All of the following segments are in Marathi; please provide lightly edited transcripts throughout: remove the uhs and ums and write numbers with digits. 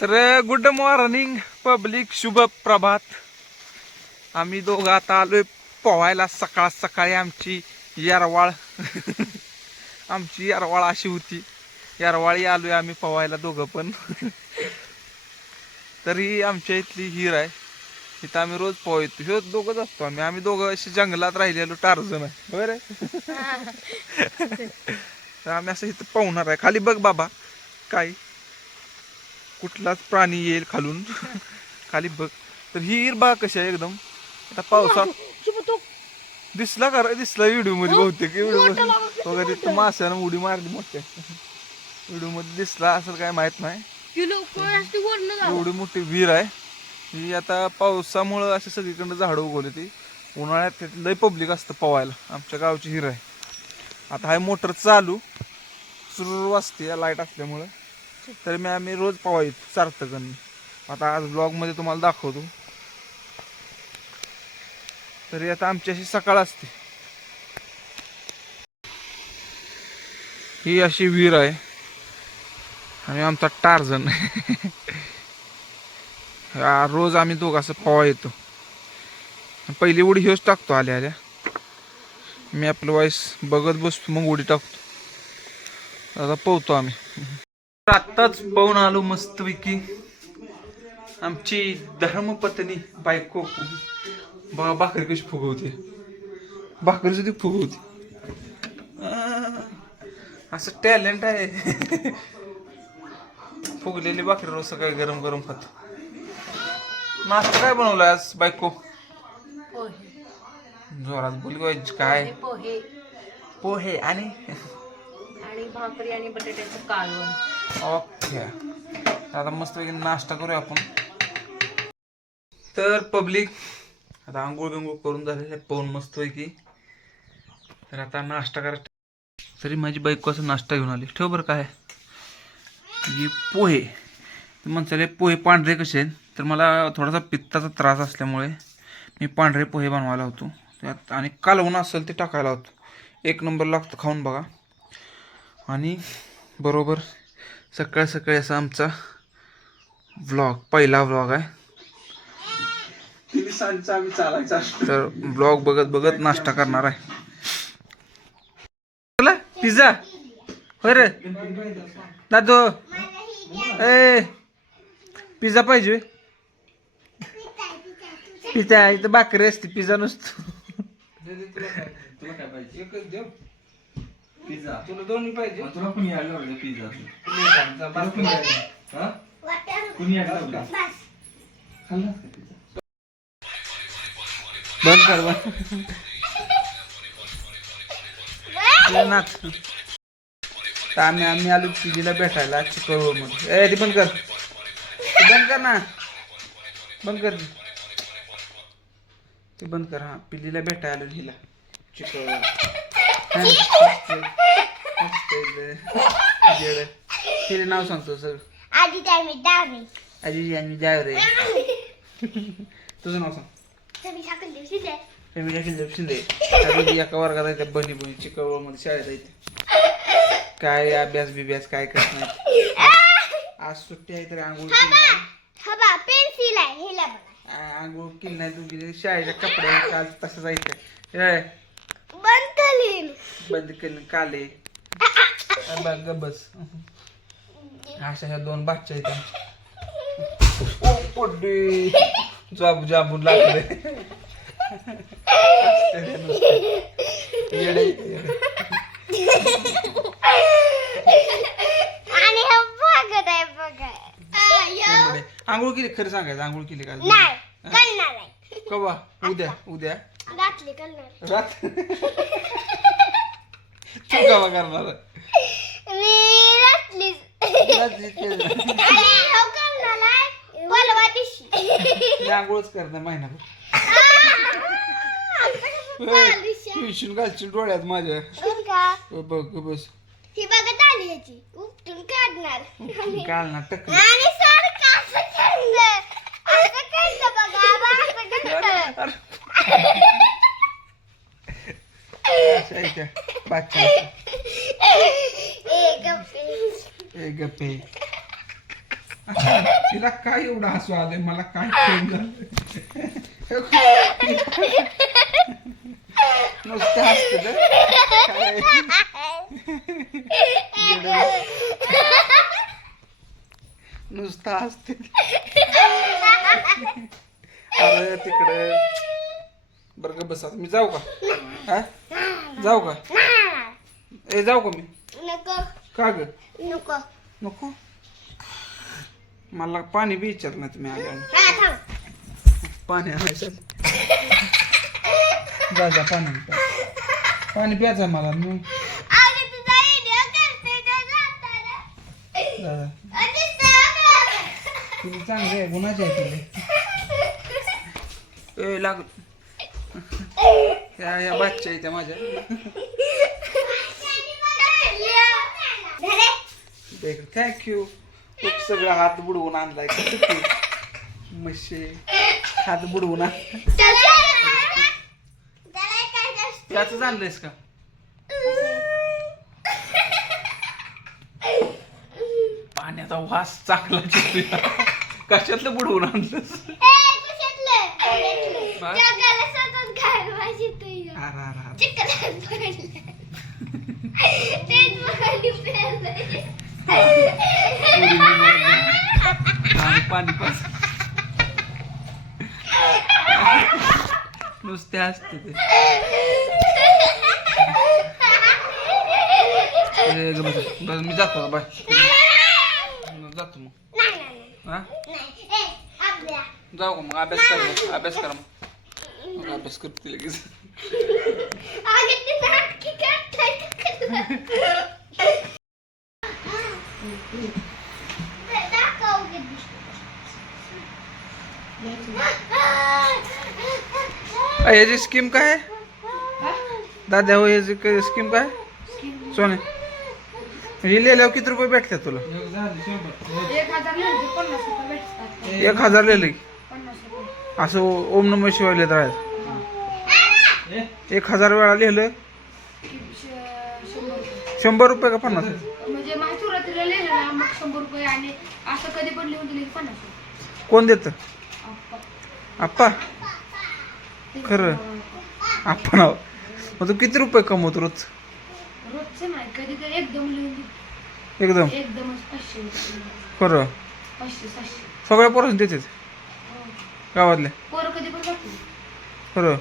तर गुड मॉर्निंग पब्लिक, शुभ प्रभात. आम्ही दोघं आता आलोय पोहायला. सकाळ सकाळी आमची यारवाळ आमची यारवाळ अशी होती. यारवाळी आलोय आम्ही पोहायला दोघं पण. तरी आमच्या इथली हिर आहे, इथं आम्ही रोज पोहतो. ह्यो दोघंच असतो आम्ही आम्ही दोघं अशी जंगलात राहिलेलो टार्झन आहे बरं. तर आम्ही असं इथं पोहणार आहे. खाली बघ बाबा, काय कुठलाच प्राणी येईल खालून. खाली बघ. तर ही हिर बघ कशी आहे एकदम. आता पावसात दिसला का? दिसला व्हिडिओ मध्ये बहुतेक. व्हिडिओ वगैरे तर माशानं उडी मारली मोठ्या. व्हिडिओ मध्ये दिसला असेल काय माहित नाही. एवढी मोठी विहीर आहे ही. आता पावसामुळं असे सगळीकडे झाडं उगवली. ती उन्हाळ्यात लय पब्लिक असतं पवायला. आमच्या गावची हिर आहे. आता हाय मोटर चालू सुरू असते लाईट असल्यामुळं. तर आम्ही रोज पवायचो सार्थकन. आता आज ब्लॉग मध्ये तुम्हाला दाखवतो. तरी आता आमची अशी सकाळ असते. ही अशी विहीर आहे आणि आमचा टार्झन. रोज आम्ही दोघं असं पवा येतो. पहिली उडी ह्योच टाकतो आल्या आल्या. मी आपलं वॉइस बघत बसतो मग उडी टाकतो. आता पोहतो आम्ही. आत्ताच पाहून आलो मस्तपैकी. आमची धर्मपत्नी बायको भाकरी कशी फुगवते. भाकरी सुद्धा फुगवते. असं टॅलेंट आहे. फुगलेली भाकरी रोज सकाळी गरम गरम खातो. नाश्ता काय बनवलाय आज बायको? जोरात बोल. काय? पोहे आणि भाकरी आणि बटाट्याचं कालवण. ओके. आता मस्त नाश्ता करूया आपण. तर पब्लिक आता आंघोळ बिंघोळ करून झालेलं आहे पाहून मस्तपैकी. तर आता नाश्ता करायचा. तरी माझी बायको असं नाश्ता घेऊन आली. ठेव बरं काय हे पोहे. म्हणताले पोहे पांढरे कसे आहेत. तर मला थोडासा पित्ताचा त्रास असल्यामुळे मी पांढरे पोहे बनवायला होतो. त्यात आणि कालवण असेल ते टाकायला होतो. एक नंबर लागतं, खाऊन बघा. आणि बरोबर सकाळ सकाळी असा आमचा व्लॉग, पहिला व्लॉग आहे. तर ब्लॉग बघत बघत नाश्ता करणार आहे. पिझ्झा होय रे दादू. ए पिझ्झा पाहिजे. पिझ्झा इथं भाकरी असते, पिझ्झा नसतो. तुला काय पाहिजे? एकच देऊ पिझ्झा. तुला दोन्ही पाहिजे? तुला कुणी आणलं पिझ्झा? कुणी आणलं? बंद कर नाथ. तर आम्ही आलो पिजीला भेटायला चिकवळमध्ये. ती बंद कर, बंद कर ना, बंद कर ते बंद कर. हा पिलीला भेटायला आलो हिला चिकवळ. तिला नाव सांगतो सगळं. आजी आम्ही जाऊ रे. तुझं नाव सांग. शिंदे. एका वर्गात आहे त्या बनी बनी चिकवळ मध्ये शाळेत आहे. काय अभ्यास बिभ्यास काय करत नाही. आज सुट्टी आहे तर आंघोळ आंघोळ केली नाही. तुझी शाळेच्या कपड्या काल तसं जायचं. बंद केलं काले. बघ बस. अशा ह्या दोन बादच्या आहेत. जाबू जाबून लागले. आंघोळ केली? खरं सांगायचं आंघोळ केली का? कवा? उद्या. उद्या रात तू कवा करणार? आंघोळच करणार महिनाभर. ट्युशन घालशील डोळ्यात माझ्या. बघ बस काढणार टक्कर. तिला काय एवढं हसू आलंय मला काय कळून झालं नुसतं हसते तर काय नुसतं हसते अरे तिकडे बरं बस आता मी जाऊ का हा जाऊ का ए जाऊ का मी का ग नको मला पाणी बी विचारत नाही तुम्ही आल्यावर पाणी आणायचं जा जा पाणी पाणी प्यायचं मला मग तुम्ही चांगले आहे गुणाचे आहे तुला ए लाग या बादच्या इथे माझ्या थँक्यू खूप सगळं हात बुडवून आणलाय मशी हात बुडवून त्याच आणलंयस का पाण्याचा वास चांगला कशातलं बुडवून आणलंस पाणी पास नुसते असते ते बस मी जातो बाय जातो मग हा जाऊ का मग अभ्यास करा मग अभ्यास करते लगेच याची स्कीम काय आहे दादा हो याची स्कीम काय सोने ही लिहिल्यावर किती रुपये भेटतात तुला 1000 लिहिले असं ओम नमः शिवाय लिहित राहत 1000 वेळा लिहिलं 100 रुपये का 50 म्हणजे महाशिवरात्रीला लिहिलं ना मग 100 रुपये आणि असं कधी पण लिहून दिले 50 कोण देत आप्पा खरं आप्पा नाव मग तू किती रुपये कमवतो रोजचं नाही कधी तर एकदम लिहून देतो एकदमच 500 रुपये खरं 500 700 सगळ्या पोरांनी देतात गावातल्या पोरं कधी पण जातो खरं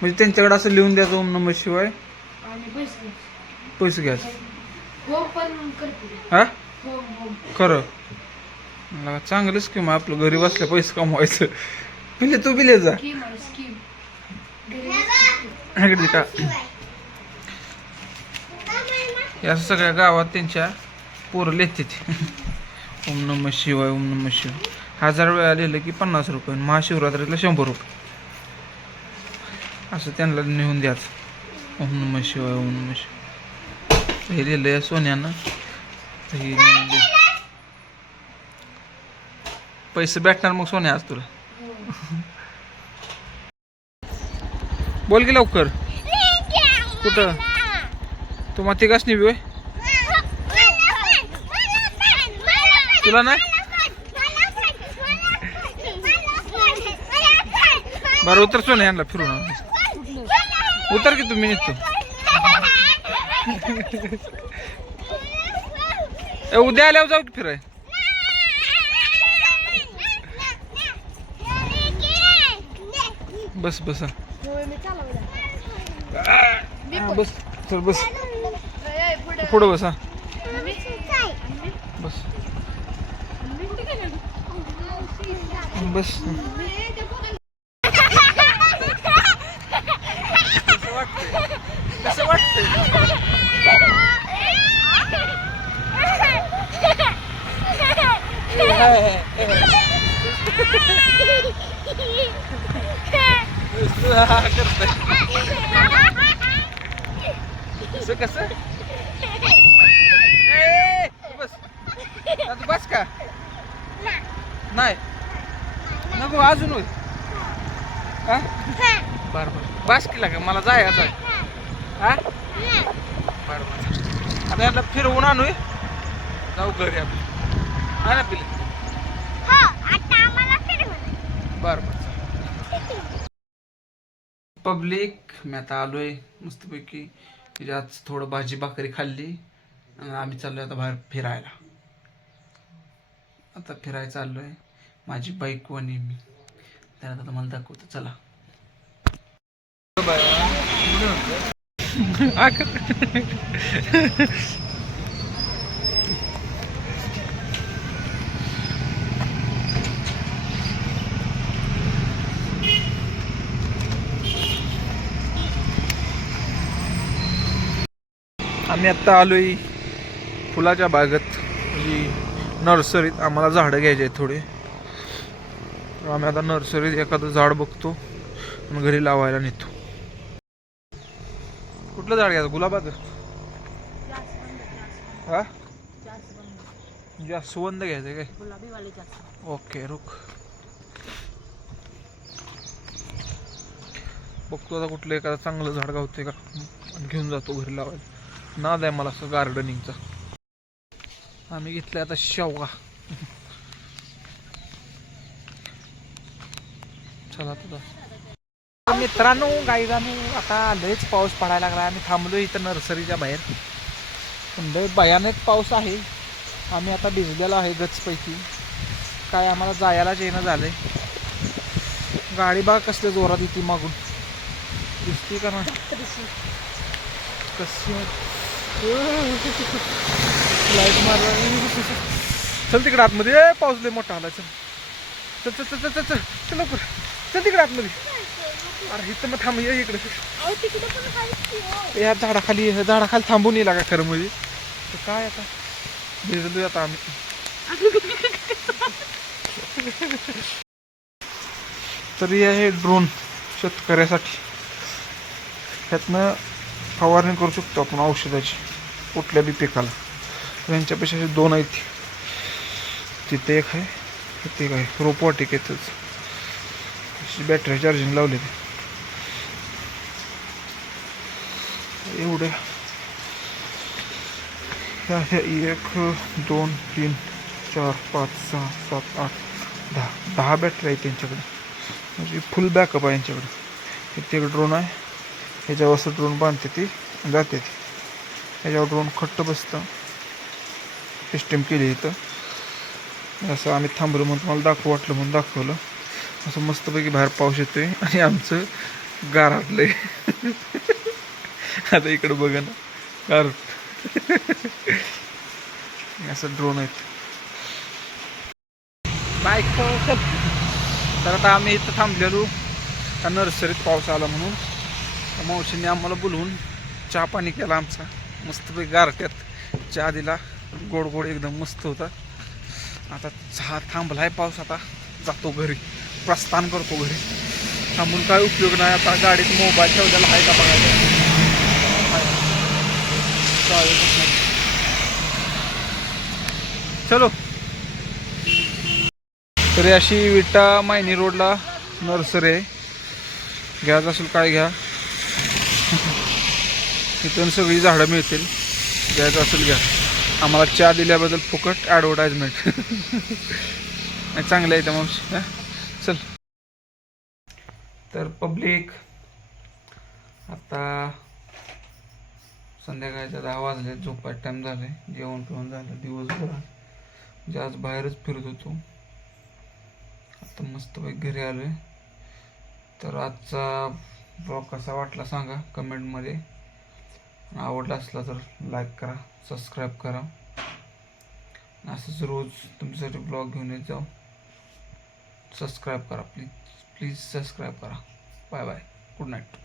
म्हणजे त्यांच्याकडे असं लिहून द्यायचं ओम नमः शिवाय आणि पैसे घ्यायचे हो पण करते हा हो खरं मला चांगलं स्कीम आहे आपलं घरी बसल्या पैसे कमवायचं म्हणजे तू बिले जा स्कीम इकडे का या सगळ्या गावात त्यांच्या पोरं लिहितात ओम नमः शिवाय ओम नमः शिवाय 1000 वेळा लिहिलं की 50 रुपये महाशिवरात्रीला 100 रुपये असं त्यांना नेऊन द्यायचं ओम नमः शिवाय ओम नमः शिवाय हे लिहिलं या सोन्यानं हे नेऊन द्या पैसे भेटणार मग सोन्या आज तुला बोल की लवकर कुठं तू माती कास नाही तुला नाही बरं उतर सोन्या यांना फिरून उतर की तुम्ही निघतो उद्या आल्यावर जाऊ की फिराय बस बस बस चल बस पुढं बस बस बस कसं कसं बस बस का नाही नको अजून होईल हा बरं बरं बस केला का मला जायचं आहे हा बरं बरं आता यातला फिरवून आणू जाऊ घरी आपली आहे ना पिले बर बर पब्लिक मी आता आलोय मस्तपैकी आज थोडं भाजी भाकरी खाल्ली आणि आम्ही चाललोय आता बाहेर फिरायला. आता फिरायला चाललोय माझी बाईक आणि मी त्याला आता मला दाखवतो चला. आम्ही आत्ता आलोय फुलाच्या बागेत म्हणजे नर्सरीत. आम्हाला झाडं घ्यायचे आहेत थोडे. तर आम्ही आता नर्सरीत एखादं झाड बघतो आणि घरी लावायला नेतो. कुठलं झाड घ्यायचं? गुलाबाचं? हा जास्वंद घ्यायचं काय? ओके रुक बघतो आता कुठलं एखादं चांगलं झाड गावते का आणि घेऊन जातो घरी लावायला. नाद आहे मला असं गार्डनिंगचा. आम्ही घेतलंय आता शेवगा. चला आता मित्रांनो गाईजानो आता लयच पाऊस पडायला लागला. आम्ही थांबलो इथं नर्सरीच्या बाहेर. लय भयानक पाऊस आहे. आम्ही आता भिजलेलो आहे गचपैकी. काय आम्हाला जायलाच येणं झालंय. गाडी बघ कसल्या जोरात येते मागून दिसते का नाही कशी लाईट मार. चल तिकडे आतमध्ये पाऊस लय मोठा आला. चल चल चल चल चल चल चल लवकर चल तिकडे आतमध्ये. अरे इथं मग थांब ये इकडे या झाडाखाली थांबून येईल का खरं म्हणजे. तर काय आता भिजलोय आता आम्ही. तरी आहे ड्रोन शेतकऱ्यासाठी. ह्यातनं फवारणी करू शकतो आपण औषधाची कुठल्या बी पिकाला. यांच्यापेक्षा 2 आहेत. तिथे एक आहे तिथे एक आहे रोपवाटिकेतच बॅटरी चार्जिंग लावले ते एवढे. 1 2 3 4 5 6 7 8 10 बॅटरी आहेत त्यांच्याकडे. म्हणजे फुल बॅकअप आहे यांच्याकडे. इथे एक ड्रोन आहे. ह्याच्यावर ड्रोन बांधते ती जाते ती. ह्याच्यावर ड्रोन खट्ट बसतं. सिस्टीम केली इथं. असं आम्ही थांबलो म्हणून तुम्हाला दाखवू वाटलं म्हणून दाखवलं. असं मस्तपैकी बाहेर पाऊस येतोय आणि आमचं गाराटलंय. आता इकडं बघा ना गार असं ड्रोन आहेत. बाईक तर आता आम्ही इथं थांबलेलो त्या नर्सरीत पाऊस आला म्हणून. मावशीने आम्हाला बोलवून चहा पाणी केला आमचा. मस्तपैकी गारट्यात चहा दिला. गोड गोड एकदम मस्त होता. आता चहा थांबलाय पाऊस. आता जातो घरी प्रस्थान करतो घरी. थांबून काय उपयोग नाही. आता गाडीत मोबाईल ठेवलेला आहे का बघायला. चलो तरी अशी विटा मायनी रोडला नर्सरी आहे. घ्यायचं असेल काय घ्या. इथून सगळी झाडं मिळतील. घ्यायचं असेल घ्या. आम्हाला चहा दिल्याबद्दल फुकट ॲडव्हर्टाइजमेंट. चांगलं आहे त्या मावशी. चल तर पब्लिक आता संध्याकाळच्या 10 वाजले. झोपायचा टाईम झाले. जेवण पिवण झालं. दिवसभर म्हणजे आज बाहेरच फिरत होतो. आता मस्तपैकी घरी आलोय. तर आजचा ब्लॉग कसा वाटला सांगा कमेंटमध्ये. आवडला असला तर लाईक करा सबस्क्राईब करा. असंच रोज तुमच्यासाठी ब्लॉग घेऊन येत जाऊ. सबस्क्राईब करा प्लीज प्लीज सबस्क्राईब करा. Bye bye good night.